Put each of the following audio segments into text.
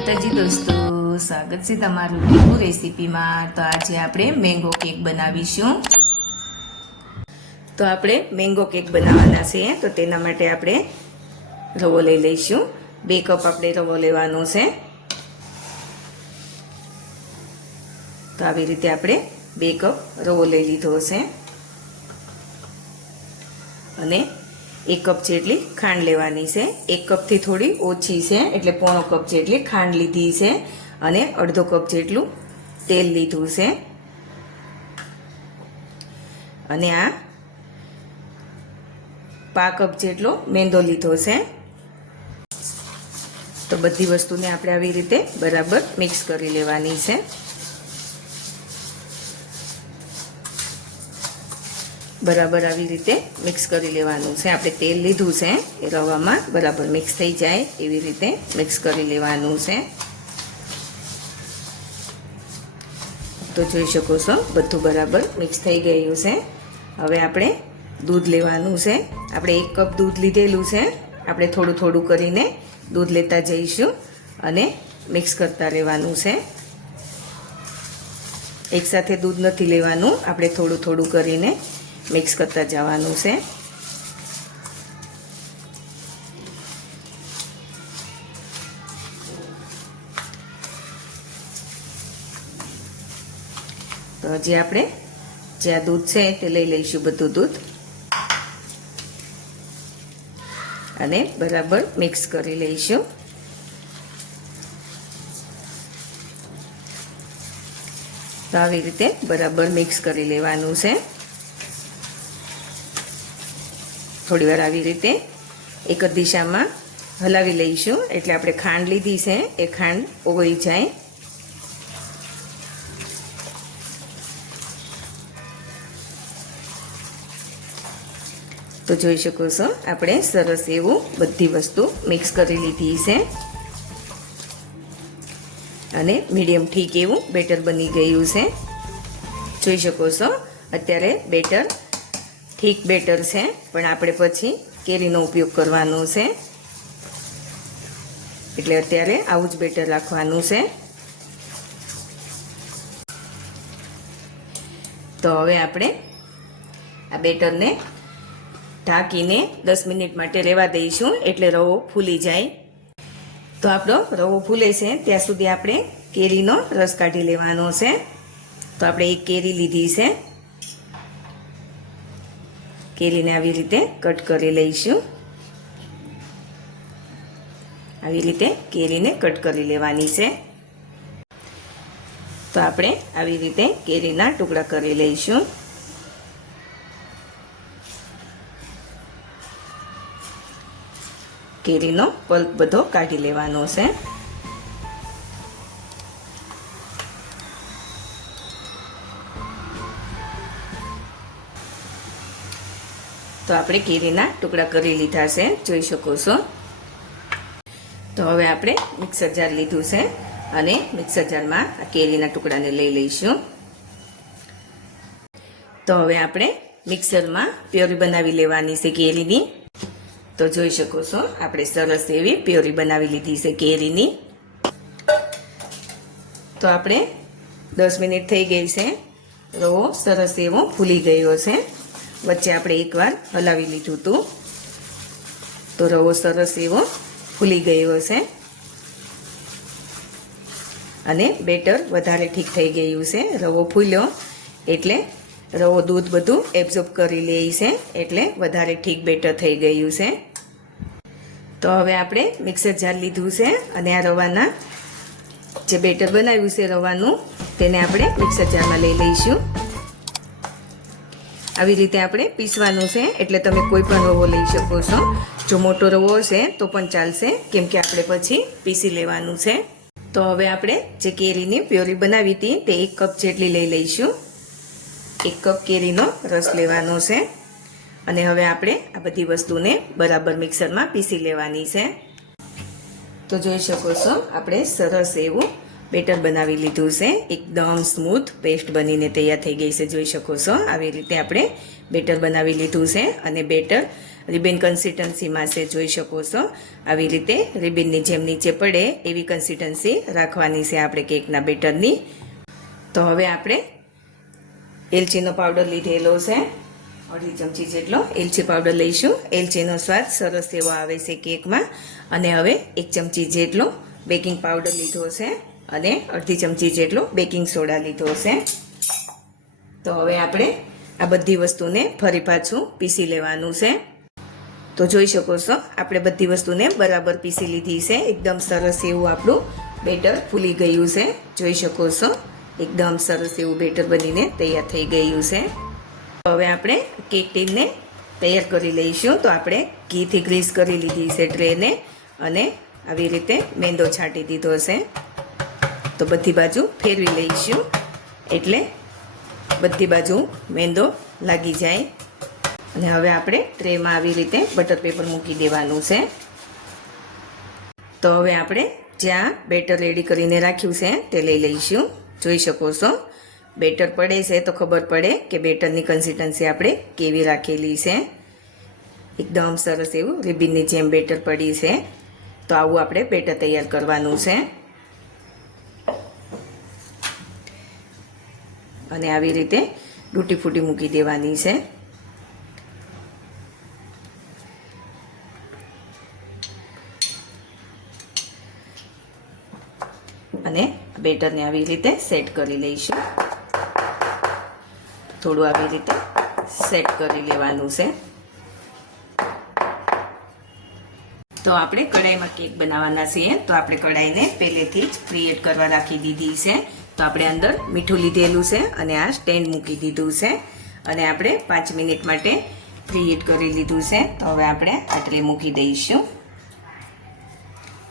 માતાજી દોસ્તો, સ્વાગત છે તમારું ટીપુ રેસીપીમાં. તો આજે આપણે મેંગો કેક બનાવીશું. તો આપણે મેંગો કેક બનાવવાના છે, તો તેના માટે આપણે રવો લઈ લઈશું. બે કપ આપણે રવો લેવાનો છે. તો આવી રીતે આપણે બે કપ રવો લઈ લીધો છે. અને એક કપ જેટલી ખાંડ લેવાની છે. એક કપથી થોડી ઓછી છે, એટલે પોણો કપ જેટલી ખાંડ લીધી છે અને અડધો કપ જેટલું તેલ લીધું છે. અને આ પા કપ જેટલો મેંદો લીધો છે. તો બધી વસ્તુને આપણે આવી રીતે બરાબર મિક્સ કરી લેવાની છે. બરાબર આવી રીતે મિક્સ કરી લેવાનું છે. આપણે તેલ લીધું છે એ રવામાં બરાબર મિક્સ થઈ જાય એવી રીતે મિક્સ કરી લેવાનું છે. તો જોઈ શકો છો, બધું બરાબર મિક્સ થઈ ગયું છે. હવે આપણે દૂધ લેવાનું છે. આપણે એક કપ દૂધ લીધેલું છે. આપણે થોડું થોડું કરીને દૂધ લેતા જઈશું અને મિક્સ કરતા રહેવાનું છે. એકસાથે દૂધ નથી લેવાનું. આપણે થોડું થોડું કરીને મિક્સ કરતા જવાનું છે. તો હજી આપણે જે આ દૂધ છે તે લઈ લઈશું બધું દૂધ. અને બરાબર મિક્સ કરી લઈશું. તો આવી રીતે બરાબર મિક્સ કરી લેવાનું છે. થોડી વાર આવી રીતે એક જ દિશામાં હલાવી લઈશું. એટલે આપણે ખાંડ લીધી છે. એ ખાંડ ઓગળી જાય. તો જોઈ શકો છો, આપણે સરસ એવું બધી વસ્તુ મિક્સ કરી લીધી છે. અને મીડિયમ ઠીક એવું બેટર બની ગયું છે. જોઈ શકો છો, અત્યારે બેટર ઠીક બેટર છે, પણ આપણે પછી કેરીનો ઉપયોગ કરવાનો છે. એટલે અત્યારે આવું જ બેટર રાખવાનું છે. તો હવે આપણે આ બેટરને ઢાંકીને દસ મિનિટ માટે રહેવા દઈશું, એટલે રવો ફૂલી જાય. તો આપણો રવો ફૂલે છે, ત્યાં સુધી આપણે કેરીનો રસ કાઢી લેવાનો છે. તો આપણે એક કેરી લીધી છે. કેરીને આવી રીતે કટ કરી લઈશું. આવી રીતે કેરીને કટ કરી લેવાની છે. તો આપણે આવી રીતે કેરીના ટુકડા કરી લઈશું. કેરીનો પલ્પ બધો કાઢી લેવાનો છે. તો આપણે કેરીના ટુકડા કરી લીધા છે. જોઈ શકો છો. તો હવે આપણે મિક્સર જાર લીધું છે અને મિક્સર જારમાં આ કેરીના ટુકડાને લઈ લઈશું. તો હવે આપણે મિક્સરમાં પ્યોરી બનાવી લેવાની છે કેરીની. તો જોઈ શકો છો, આપણે સરસ એવી પ્યોરી બનાવી લીધી છે કેરીની. તો આપણે દસ મિનિટ થઈ ગઈ છે. રવો સરસ એવો ફૂલી ગયો છે. વચ્ચે આપણે એકવાર હલાવી લીધું હતું. તો રવો સરસ એવો ફૂલી ગયો છે અને બેટર વધારે ઠીક થઈ ગયું છે. રવો ફૂલ્યો એટલે રવો દૂધ બધું એબ્ઝોર્બ કરી લે છે એટલે વધારે ઠીક બેટર થઈ ગયું છે. તો હવે આપણે મિક્સર જાર લીધું છે અને આ રવાના જે બેટર બનાવ્યું છે રવાનું, તેને આપણે મિક્સર જારમાં લઈ લઈશું. આવી રીતે આપણે પીસવાનું છે. એટલે તમે કોઈ પણ રવો લઈ શકો છો. જો મોટો રવો હશે, તો પણ ચાલશે. કેમ કે આપણે પછી પીસી લેવાનું છે. તો હવે આપણે જે કેરીની પ્યોરી બનાવી હતી, તે એક કપ જેટલી લઈ લઈશું. એક કપ કેરીનો રસ લેવાનો છે. અને હવે આપણે આ બધી વસ્તુને બરાબર મિક્સરમાં પીસી લેવાની છે. તો જોઈ શકો છો, આપણે સરસ એવું બેટર બનાવી લીધું છે. એકદમ સ્મૂથ પેસ્ટ બનીને તૈયાર થઈ ગઈ છે, જોઈ શકો છો. આવી રીતે આપણે બેટર બનાવી લીધું છે અને બેટર રિબિન કન્સિસ્ટન્સીમાં છે, જોઈ શકો છો. આવી રીતે રિબિનની જેમ નીચે પડે એવી કન્સિસ્ટન્સી રાખવાની છે આપણે કેકના બેટરની. તો હવે આપણે એલચીનો પાવડર લીધેલો છે. અઢી ચમચી જેટલો એલચી પાવડર લઈશું. એલચીનો સ્વાદ સરસ એવો આવે છે કેકમાં. અને હવે એક ચમચી જેટલો બેકિંગ પાવડર લીધો છે. અને અડધી ચમચી જેટલો બેકિંગ સોડા લીધો હશે. તો હવે આપણે આ બધી વસ્તુને ફરી પાછું પીસી લેવાનું છે. તો જોઈ શકો છો, આપણે બધી વસ્તુને બરાબર પીસી લીધી છે. એકદમ સરસ એવું આપણું બેટર ફૂલી ગયું છે. જોઈ શકો છો, એકદમ સરસ એવું બેટર બનીને તૈયાર થઈ ગયું છે. હવે આપણે કેક ટીનને તૈયાર કરી લઈશું. તો આપણે ઘીથી ગ્રીસ કરી લીધી છે ટ્રેને અને આવી રીતે મેંદો છાંટી દીધો છે. તો બધી બાજુ ફેરવી લઈશું. એટલે બધી બાજુ મેંદો લાગી જાય. અને હવે આપણે ટ્રેમાં આવી રીતે બટર પેપર મૂકી દેવાનું છે. તો હવે આપણે જ્યાં બેટર રેડી કરીને રાખ્યું છે તે લઈ લઈશું. જોઈ શકો છો. બેટર પડે છે તો ખબર પડે કે બેટરની કન્સિસ્ટન્સી આપણે કેવી રાખેલી છે. એકદમ સરસ એવું રિબિનની જેમ બેટર પડી છે. તો આવું આપણે બેટર તૈયાર કરવાનું છે. અને આવી રીતે ડૂટી ફૂટી મૂકી દેવાની છે. અને બેટરને આવી રીતે સેટ કરી લઈશું. થોડું આવી રીતે સેટ કરી લેવાનું છે. તો આપણે કઢાઈમાં કેક બનાવવાના છીએ. તો આપણે કઢાઈને પહેલેથી જ ક્રિએટ કરવા રાખી દીધી છે. તો આપણે અંદર મીઠું લીધેલું છે અને આ સ્ટેન્ડ મૂકી દીધું છે અને આપણે પાંચ મિનિટ માટે ક્રિએટ કરી લીધું છે. તો હવે આપણે આટલે મૂકી દઈશું.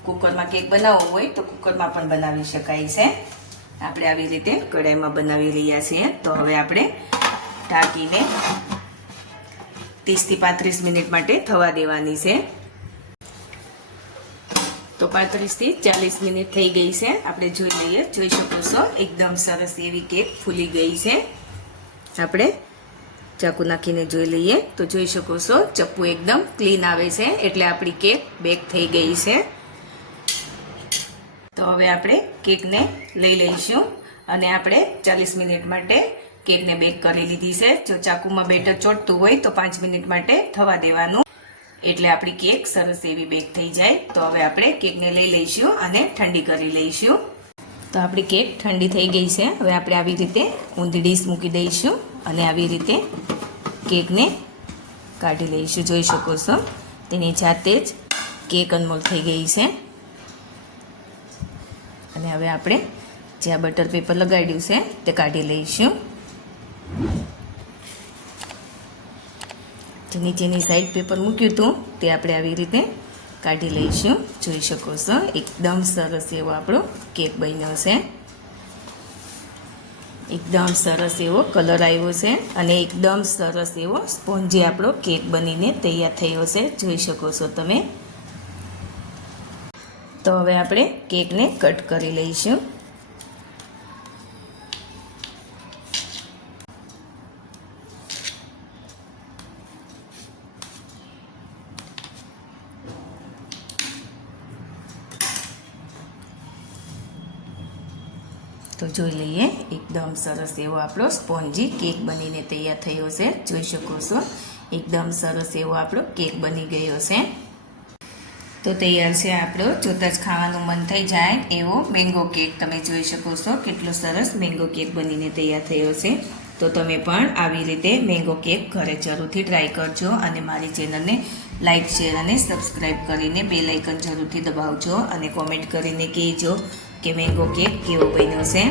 કુકરમાં કેક બનાવવો હોય તો કુકરમાં પણ બનાવી શકાય છે. આપણે આવી રીતે કઢાઈમાં બનાવી રહ્યા છીએ. તો હવે આપણે ઢાંકીને ત્રીસથી પાંત્રીસ મિનિટ માટે થવા દેવાની છે. તો પાંત્રીસથી ચાલીસ મિનિટ થઈ ગઈ છે. આપણે જોઈ લઈએ. જોઈ શકો છો, એકદમ સરસ એવી કેક ફૂલી ગઈ છે. આપણે ચાકુ નાખીને જોઈ લઈએ. તો જોઈ શકો છો, ચપ્પુ એકદમ ક્લીન આવે છે, એટલે આપણી કેક બેક થઈ ગઈ છે. તો હવે આપણે કેકને લઈ લઈશું અને આપણે ચાલીસ મિનિટ માટે કેકને બેક કરી લીધી છે. જો ચાકુમાં બેટર ચોટતું હોય તો પાંચ મિનિટ માટે થવા દેવાનું. એટલે આપણી કેક સરસ એવી બેક થઈ જાય. તો હવે આપણે કેકને લઈ લઈશું અને ઠંડી કરી લઈશું. તો આપણી કેક ઠંડી થઈ ગઈ છે. હવે આપણે આવી રીતે ઊંધી ડીશ મૂકી દઈશું અને આવી રીતે કેકને કાઢી લઈશું. જોઈ શકો છો? તેની જાતે જ કેક અનમોલ થઈ ગઈ છે. અને હવે આપણે જે આ બટર પેપર લગાડ્યું છે તે કાઢી લઈશું. જે નીચેની સાઈડ પેપર મૂક્યું હતું, તે આપણે આવી રીતે કાઢી લઈશું. જોઈ શકો છો, એકદમ સરસ એવો આપણો કેક બન્યો છે. એકદમ સરસ એવો કલર આવ્યો છે અને એકદમ સરસ એવો સ્પોન્જી આપણો કેક બનીને તૈયાર થયો છે. જોઈ શકો છો તમે. તો હવે આપણે કેકને કટ કરી લઈશું. જોઈ લઈએ. એકદમ સરસ એવો આપણો સ્પોન્જી કેક બનીને તૈયાર થયો છે. જોઈ શકો છો. એકદમ સરસ એવો આપણો કેક બની ગયો છે. તો તૈયાર છે આપણો. જોતાં જ ખાવાનું મન થઈ જાય એવો મેંગો કેક તમે જોઈ શકો છો કેટલો સરસ મેંગો કેક બનીને તૈયાર થયો છે. તો તમે પણ આવી રીતે મેંગો કેક ઘરે જરૂરથી ટ્રાય કરજો અને મારી ચેનલને લાઇક શેર અને સબસ્ક્રાઈબ કરીને બે લાઇકન જરૂરથી દબાવજો અને કોમેન્ટ કરીને કહેજો. કે મેંગો કેક કેવો બન્યો છે